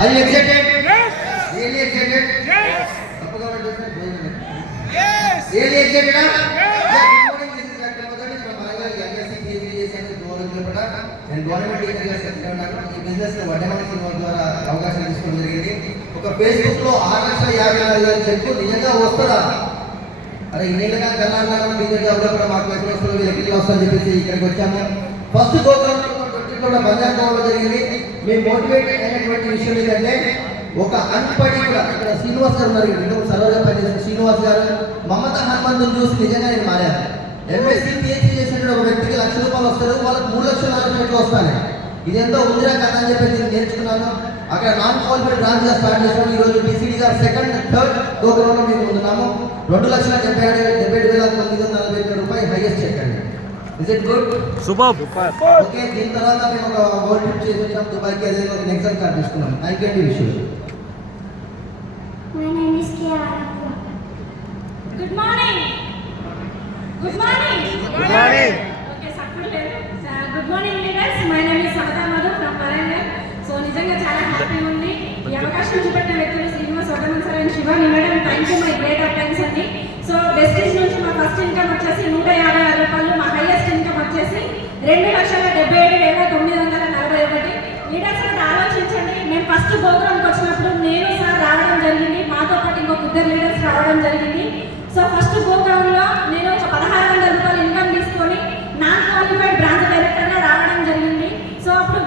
Are you excited? Yes. Really excited? Yes. Yes. Really excited? Yes. Good morning. This is Dr. Madani from Marangal MSc PhD and నేను government టీచర్గా settle ఉన్నాను. ఈ business వడ్డమని cinema ద్వారా అవకాశం తీసుకోవడం జరిగింది. ఒక ఫేస్బుక్ లో 6,54,000 చెక్కు నిజంగా వస్తుందా? అరే ఇన్నేళ్ళగా కర్ణాటక టీచర్ జాబ్లో మాకు ఎక్కడ వీళ్ళకి వస్తుందని చెప్పేసి ఇక్కడికి వచ్చాము. ఫస్ట్ గోగ్రౌండ్ కూడా బంజార్ కావడం జరిగింది. మేము మోటివేట్ అయినటువంటి విషయం ఏంటంటే ఒక అన్పడి కూడా ఇక్కడ శ్రీనివాస్ గారు ఉన్నారు. ఇంకొక సర్వర్గా పనిచేసిన శ్రీనివాస్ గారు మమతా హనుమంతుని చూసి నిజంగా నేను మారాను. ఎంఎస్సీ పిహెచ్డీ చేసిన ఒక వ్యక్తికి ₹1,00,000 వస్తారు, వాళ్ళకి 3,40,000 వస్తాయి. ఇదేంతో ఉందిరా కదా అని చెప్పేసి నేర్చుకున్నాను. అక్కడ నాన్ క్వాలిఫైడ్ బ్రాంచ్గా స్టార్ట్ చేసాము. ఈరోజు బీసీడీ గారు సెకండ్ థర్డ్ గోగ్రౌండ్లో మేము ఉంటున్నాము. ₹2,77,947 హైయెస్ట్ చెక్ అండి. Is it good? Super. Okay, దీని తర్వాత మేము ఒక వరల్డ్ ట్రిప్ చేసి వచ్చాం దుబాయ్కి. అదే నెక్స్ట్ కార్డ్ తీసుకున్నాం. థ్యాంక్ యూ అండి. విషయం My name is Kiara. Good morning. Good morning. Good morning. Okay, good morning leaders. My name is Savita Madhu from Warangal. So నిజంగా చాలా హ్యాపీగా ఉంది. ఈ అవకాశం చూపెట్టిన వ్యక్తులు Srinivas Vaddaman sir and Shivani madam, thank you my great attendance అండి. సో వెస్టేజ్ నుంచి మా ఫస్ట్ ఇన్కమ్ వచ్చేసి ₹156, మా హైయెస్ట్ ఇన్కమ్ వచ్చేసి ₹2,77,941. లీడర్స్ కూడా ఆలోచించండి. మేము ఫస్ట్ ప్రోగ్రామ్కి వచ్చినప్పుడు నేను సార్ రావడం జరిగింది, మాతో పాటు ఇంకొక 2 లీడర్స్ రావడం జరిగింది. సో ఫస్ట్ ప్రోగ్రాంలో నేను ఒక ₹1,600 ఇన్కమ్ తీసుకొని నాన్ క్వాలిఫైడ్ బ్రాంచ్ డైరెక్టర్గా రావడం జరిగింది. సో అప్పుడు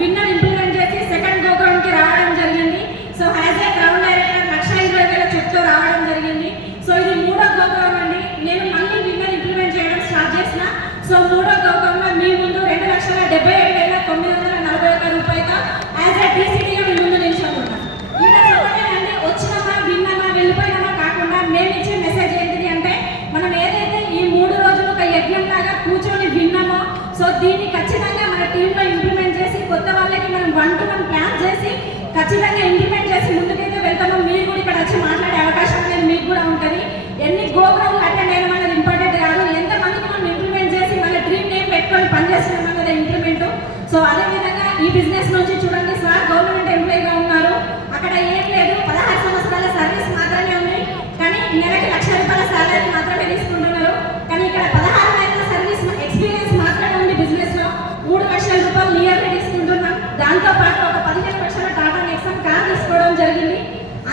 విన్నర్ ఇంప్లిమెంట్ చేసి సెకండ్ ప్రోగ్రామ్కి రావడం జరిగింది. So as a ground director ₹1,20,000 చెప్తూ రావడం జరిగింది. సో ఇది 3వ ప్రోగ్రామ్ అండి. నేను మళ్ళీ విన్నర్ ఇంప్లిమెంట్ చేయడం స్టార్ట్ చేసిన. సో 3వ ప్రోగ్రాంలో మీ ముందు ₹2,77,941 యాజ్ ఏ టీసీడీగా మీ ముందు నిల్చున్నాను. లీడర్స్ ఒకటేనండి, వచ్చినామా విన్నామా వెళ్ళిపోయినామా కాకుండా మేము ఇచ్చే మెసేజ్ ఏంటిది అంటే మనం ఏదైతే ఈ 3 రోజులు ఒక యజ్ఞంలాగా కూర్చొని విన్నామో సో దీన్ని ఖచ్చితంగా మన టీంలో ఇంప్లిమెంట్ చేసి కొత్త వాళ్ళకి మనం 1-to-1 ప్లాన్ చేసి ఖచ్చితంగా ఇంప్లిమెంట్ చేసి ముందుకైతే వెళ్తామో. మీరు కూడా ఇక్కడ వచ్చి మాట్లాడే అవకాశం అనేది మీకు కూడా ఉంటుంది. ఎన్ని గోగ్రౌండ్లు అటెండ్ అయినా అనేది ఇంపార్టెంట్ కాదు, ఎంతమందికి మనం ఇంప్లిమెంట్ చేసి మన డ్రీమ్ నేమ్ పెట్టుకొని పనిచేస్తున్నాం అన్నది ఇంప్లిమెంట్. సో అదేవిధంగా ఈ బిజినెస్ నుంచి చూడండి, సార్ గవర్నమెంట్ ఎంప్లాయీగా ఉన్నారు. అక్కడ ఏం లేదు, 16 సంవత్సరాల సర్వీస్ మాత్రమే ఉంది, కానీ నెలకి ₹1,00,000 సాలరీ మాత్రమే తీసుకుంటున్నారు. కానీ ఇక్కడ 16 నెలల సర్వీస్ ఎక్స్పీరియన్స్ మాత్రమే ఉంది. బిజినెస్లో ₹3,00,000 ఇయర్లీ తీసుకుంటున్నాం. దాంతోపాటు ఒక 15 లక్షల టాటా నెక్సన్ కార్ తీసుకోవడం జరిగింది.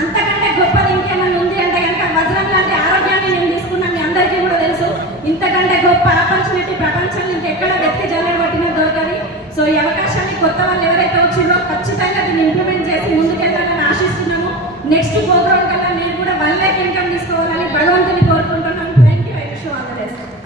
అంతకంటే గొప్పది ఇంకేమైనా ఉంది అంటే కనుక వజ్రం లాంటి ఆరోగ్యాన్ని నేను తీసుకున్నాను. మీ అందరికీ కూడా తెలుసు. ఇంతకంటే గొప్ప ఆపర్చునిటీ ప్రపంచంలో ఇంకెక్కడ